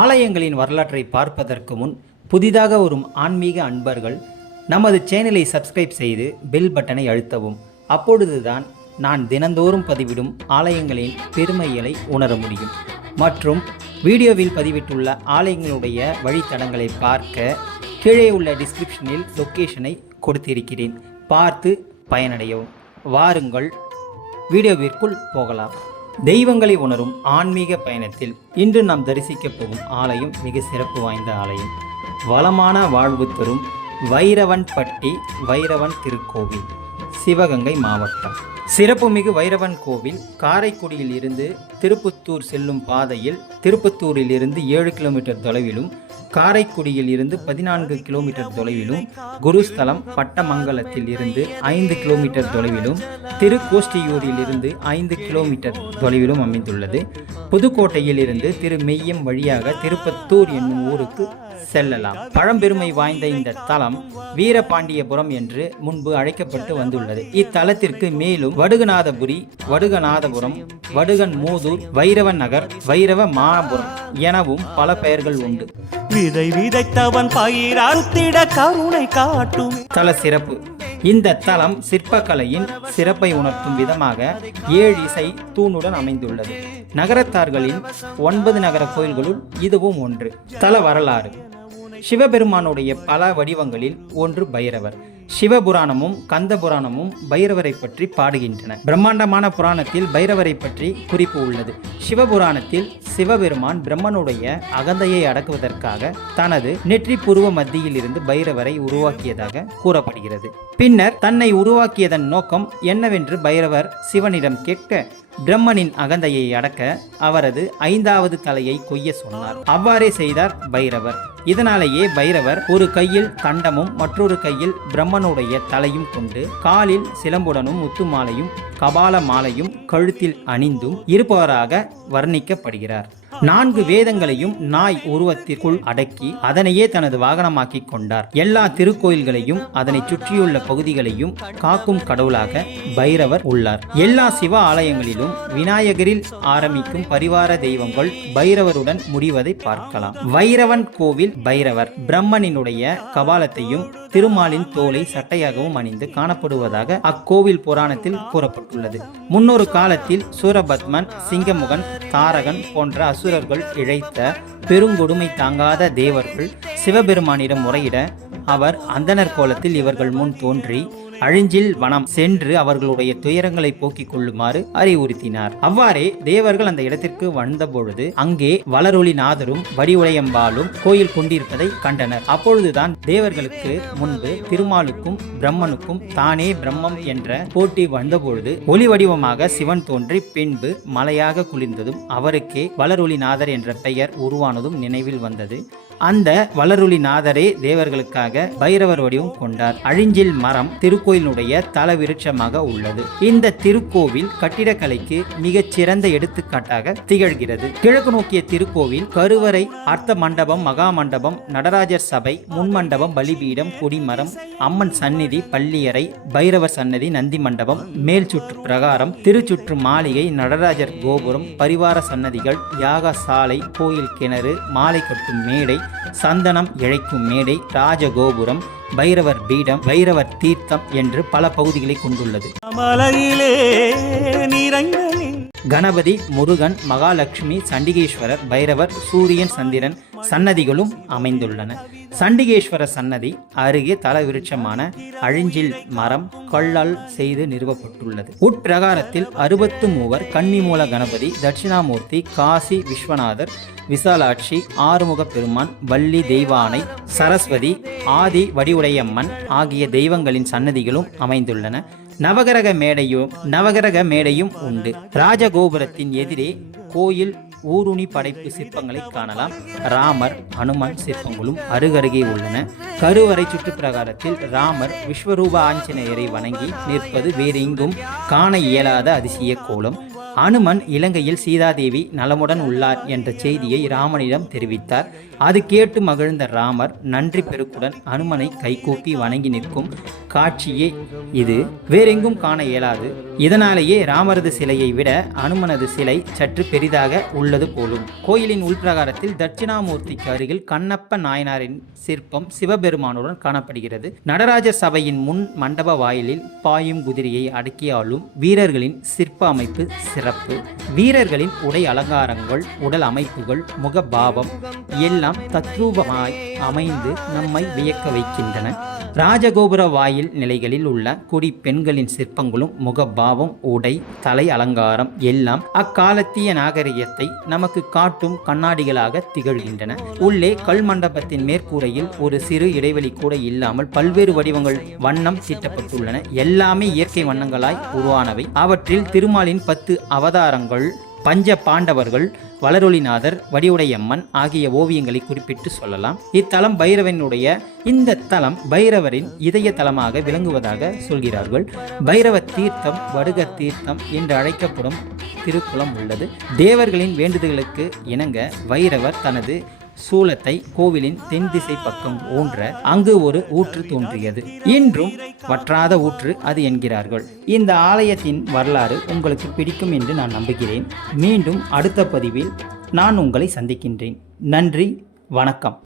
ஆலயங்களின் வரலாற்றை பார்ப்பதற்கு முன் புதிதாக வரும் ஆன்மீக அன்பர்கள் நமது சேனலை சப்ஸ்கிரைப் செய்து பெல் பட்டனை அழுத்தவும். அப்பொழுதுதான் நான் தினந்தோறும் பதிவிடும் ஆலயங்களின் பெருமைகளை உணர முடியும். மற்றும் வீடியோவில் பதிவிட்டுள்ள ஆலயங்களுடைய வழித்தடங்களை பார்க்க கீழே உள்ள டிஸ்கிரிப்ஷனில் லொக்கேஷனை கொடுத்திருக்கிறேன். பார்த்து பயனடையவும். வாருங்கள். வீடியோவிற்குள் போகலாம். தெய்வங்களை உணரும் ஆன்மீக பயணத்தில் இன்று நாம் தரிசிக்க போகும் ஆலயம் மிக சிறப்பு வாய்ந்த ஆலயம். வளமான வாழ்வு தரும் வைரவன்பட்டி வைரவன் திருக்கோவில். சிவகங்கை மாவட்டம். சிறப்புமிகு வைரவன் கோவில் காரைக்குடியில் இருந்து திருப்புத்தூர் செல்லும் பாதையில் திருப்பத்தூரில் இருந்து ஏழு கிலோமீட்டர் தொலைவிலும் காரைக்குடியில் இருந்து பதினான்கு கிலோமீட்டர் தொலைவிலும் குருஸ்தலம் பட்டமங்கலத்தில் இருந்து ஐந்து கிலோமீட்டர் தொலைவிலும் திருக்கோஷ்டியூரில் இருந்து ஐந்து கிலோமீட்டர் தொலைவிலும் அமைந்துள்ளது. புதுக்கோட்டையில் இருந்து திரு மெய்யம் வழியாக திருப்பத்தூர் என்னும் ஊருக்கு செல்லலாம். பழம்பெருமை வாய்ந்த இந்த தலம் வீரபாண்டியபுரம் என்று முன்பு அழைக்கப்பட்டு வந்துள்ளது. இத்தலத்திற்கு மேலும் வடுகநாதபுரி வடுகநாதபுரம் வடுகன் மூதூர் வைரவ நகர் வைரவ மாபுரம் எனவும் பல பெயர்கள் உண்டு. விதை விதைத்தவன் பயிரான் திட கருணை காட்டும். தல சிறப்பு இந்த தலம் சிற்பக்கலையின் சிறப்பை உணர்த்தும் விதமாக ஏழு இசை தூணுடன் அமைந்துள்ளது. நகரத்தார்களின் ஒன்பது நகர கோயில்களுள் இதுவும் ஒன்று. தல வரலாறு. சிவபெருமானுடைய பல வடிவங்களில் ஒன்று பைரவர். சிவபுராணமும் கந்த புராணமும் பைரவரை பற்றி பாடுகின்றன. பிரம்மாண்டமான புராணத்தில் பைரவரை பற்றி குறிப்பு உள்ளது. சிவபுராணத்தில் சிவபெருமான் பிரம்மனுடைய அகந்தையை அடக்குவதற்காக தனது நெற்றி புருவ மத்தியில் இருந்து பைரவரை உருவாக்கியதாக கூறப்படுகிறது. பின்னர் தன்னை உருவாக்கியதன் நோக்கம் என்னவென்று பைரவர் சிவனிடம் கேட்க பிரம்மனின் அகந்தையை அடக்க அவரது ஐந்தாவது தலையை கொய்ய சொன்னார். அவ்வாறே செய்தார் பைரவர். இதனாலேயே பைரவர் ஒரு கையில் தண்டமும் மற்றொரு கையில் பிரம்ம அம்மனுடைய தலையும் கொண்டு காலில் சிலம்புடனும் முத்துமாலையும் கபால மாலையும் கழுத்தில் அணிந்தும் இருப்பவராக வர்ணிக்கப்படுகிறார். நான்கு வேதங்களையும் நாய் உருவத்திற்குள் அடக்கி அதனையே தனது வாகனமாக்கி கொண்டார். எல்லா திருக்கோயில்களையும் அதனை சுற்றியுள்ள பகுதிகளையும் காக்கும் கடவுளாக பைரவர் உள்ளார். எல்லா சிவ ஆலயங்களிலும் விநாயகரில் ஆரம்பிக்கும் பரிவார தெய்வங்கள் பைரவருடன் முடிவதை பார்க்கலாம். வைரவன் கோவில் பைரவர். பிரம்மனினுடைய கபாலத்தையும் திருமாலின் தோலை சட்டையாகவும் அணிந்து காணப்படுவதாக அக்கோவில் புராணத்தில் கூறப்பட்டுள்ளது. முன்னொரு காலத்தில் சூரபத்மன் சிங்கமுகன் தாரகன் போன்ற அசுரர்கள் இழைத்த பெருங்கொடுமை தாங்காத தேவர்கள் சிவபெருமானிடம் முறையிட அவர் அந்தனர் கோலத்தில் இவர்கள் முன் தோன்றி அழிஞ்சில் வனம் சென்று அவர்களுடைய துயரங்களை போக்கிக் கொள்ளுமாறு அறிவுறுத்தினார். அவ்வாறே தேவர்கள் அந்த இடத்திற்கு வந்தபொழுது அங்கே வளரொளி நாதரும் வடிவுடையம்பாலும் கோயில் கொண்டிருப்பதை கண்டனர். அப்பொழுதுதான் தேவர்களுக்கு முன்பு திருமாலுக்கும் பிரம்மனுக்கும் தானே பிரம்மம் என்ற போட்டி வந்தபொழுது ஒளி வடிவமாக சிவன் தோன்றி பின்பு மலையாக குளிர்ந்ததும் அவருக்கே வளரொளிநாதர் என்ற பெயர் உருவானதும் நினைவில் வந்தது. அந்த வளருளி நாதரே தேவர்களுக்காக பைரவர் வடிவம் கொண்டார். அழிஞ்சில் மரம் திருக்கோயிலுடைய தல விருட்சமாக உள்ளது. இந்த திருக்கோவில் கட்டிடக்கலைக்கு மிகச் சிறந்த எடுத்துக்காட்டாக திகழ்கிறது. கிழக்கு நோக்கிய திருக்கோவில் கருவறை அர்த்த மண்டபம் மகா மண்டபம் நடராஜர் சபை முன்மண்டபம் பலிபீடம் கொடிமரம் அம்மன் சந்நிதி பள்ளியறை பைரவர் சன்னதி நந்தி மண்டபம் மேல் சுற்று பிரகாரம் திருச்சுற்று மாளிகை நடராஜர் கோபுரம் பரிவார சன்னதிகள் யாக சாலை கோயில் கிணறு மாலை கட்டும் மேடை சந்தனம் இழைக்கும் மேடை ராஜகோபுரம் பைரவர் பீடம் பைரவர் தீர்த்தம் என்று பல பகுதிகளை கொண்டுள்ளது. மலையிலே கணபதி முருகன் மகாலட்சுமி சண்டிகேஸ்வரர் பைரவர் சூரியன் சந்திரன் சன்னதிகளும் அமைந்துள்ளன. சண்டிகேஸ்வர சன்னதி அருகே தல விருட்சமான அழிஞ்சில் மரம் கல்லால் செய்து நிறுவப்பட்டுள்ளது. உட்பிரகாரத்தில் அறுபத்து மூவர் கன்னிமூல கணபதி தட்சிணாமூர்த்தி காசி விஸ்வநாதர் விசாலாட்சி ஆறுமுக பெருமான் வள்ளி தெய்வானை சரஸ்வதி ஆதி வடிவுடையம்மன் ஆகிய தெய்வங்களின் சன்னதிகளும் அமைந்துள்ளன. நவகிரக மேடையும் நவகிரக மேடையும் உண்டு. ராஜகோபுரத்தின் எதிரே கோயில் ஊருணி படைப்பு சிற்பங்களை காணலாம். ராமர் ஹனுமான் சிற்பங்களும் அருகருகே உள்ளன. கருவறை சுற்றுப்பிரகாரத்தில் ராமர் விஸ்வரூப ஆஞ்சநேயரை வணங்கி நிற்பது வேறெங்கும் காண இயலாத அதிசய கோலம். அனுமன் இலங்கையில் சீதாதேவி நலமுடன் உள்ளார் என்ற செய்தியை ராமனிடம் தெரிவித்தார். அது கேட்டு மகிழ்ந்த ராமர் நன்றி பெருக்குடன் அனுமனை கைகூப்பி வணங்கி நிற்கும் காட்சியே இது. வேறெங்கும் காண இயலாது. இதனாலேயே ராமரது சிலையை விட அனுமனது சிலை சற்று பெரிதாக உள்ளது போலும். கோயிலின் உள்பிரகாரத்தில் தட்சிணாமூர்த்திக்கு அருகில் கண்ணப்ப நாயனாரின் சிற்பம் சிவபெருமானுடன் காணப்படுகிறது. நடராஜர் சபையின் முன் மண்டப வாயிலில் பாயும் குதிரையை அடக்கியாலும் வீரர்களின் சிற்ப அமைப்பு சிறப்பு. வீரர்களின் உடை அலங்காரங்கள் உடல் அமைப்புகள் முகபாவம் எல்லாம் தத்ரூபமாய் அமைந்து நம்மை வியக்க வைக்கின்றன. ராஜகோபுர வாயில் நிலைகளில் உள்ள குடி பெண்களின் சிற்பங்களும் முகபாவம் உடை தலை அலங்காரம் எல்லாம் அக்காலத்திய நாகரிகத்தை நமக்கு காட்டும் கண்ணாடிகளாக திகழ்கின்றன. உள்ளே கல் மண்டபத்தின் மேற்கூரையில் ஒரு சிறு இடைவெளி கூட இல்லாமல் பல்வேறு வடிவங்கள் வண்ணம் தீட்டப்பட்டுள்ளன. எல்லாமே இயற்கை வண்ணங்களாய் உருவானவை. அவற்றில் திருமாலின் பத்து அவதாரங்கள் பஞ்ச பாண்டவர்கள் வளரொளிநாதர் வடிவுடையம்மன் ஆகிய ஓவியங்களை குறிப்பிட்டு சொல்லலாம். இத்தலம் பைரவனுடைய இந்த தலம் பைரவரின் இதய தலமாக விளங்குவதாக சொல்கிறார்கள். பைரவ தீர்த்தம் வடுக தீர்த்தம் என்று அழைக்கப்படும் திருக்குளம் உள்ளது. தேவர்களின் வேண்டுதல்களுக்கு இணங்க வைரவர் தனது சூலத்தை கோவிலின் தென் திசை பக்கம் ஊன்ற அங்கு ஒரு ஊற்று தோன்றியது. இன்றும் வற்றாத ஊற்று அது என்கிறார்கள். இந்த ஆலயத்தின் வரலாறு உங்களுக்கு பிடிக்கும் என்று நான் நம்புகிறேன். மீண்டும் அடுத்த பதிவில் நான் உங்களை சந்திக்கின்றேன். நன்றி வணக்கம்.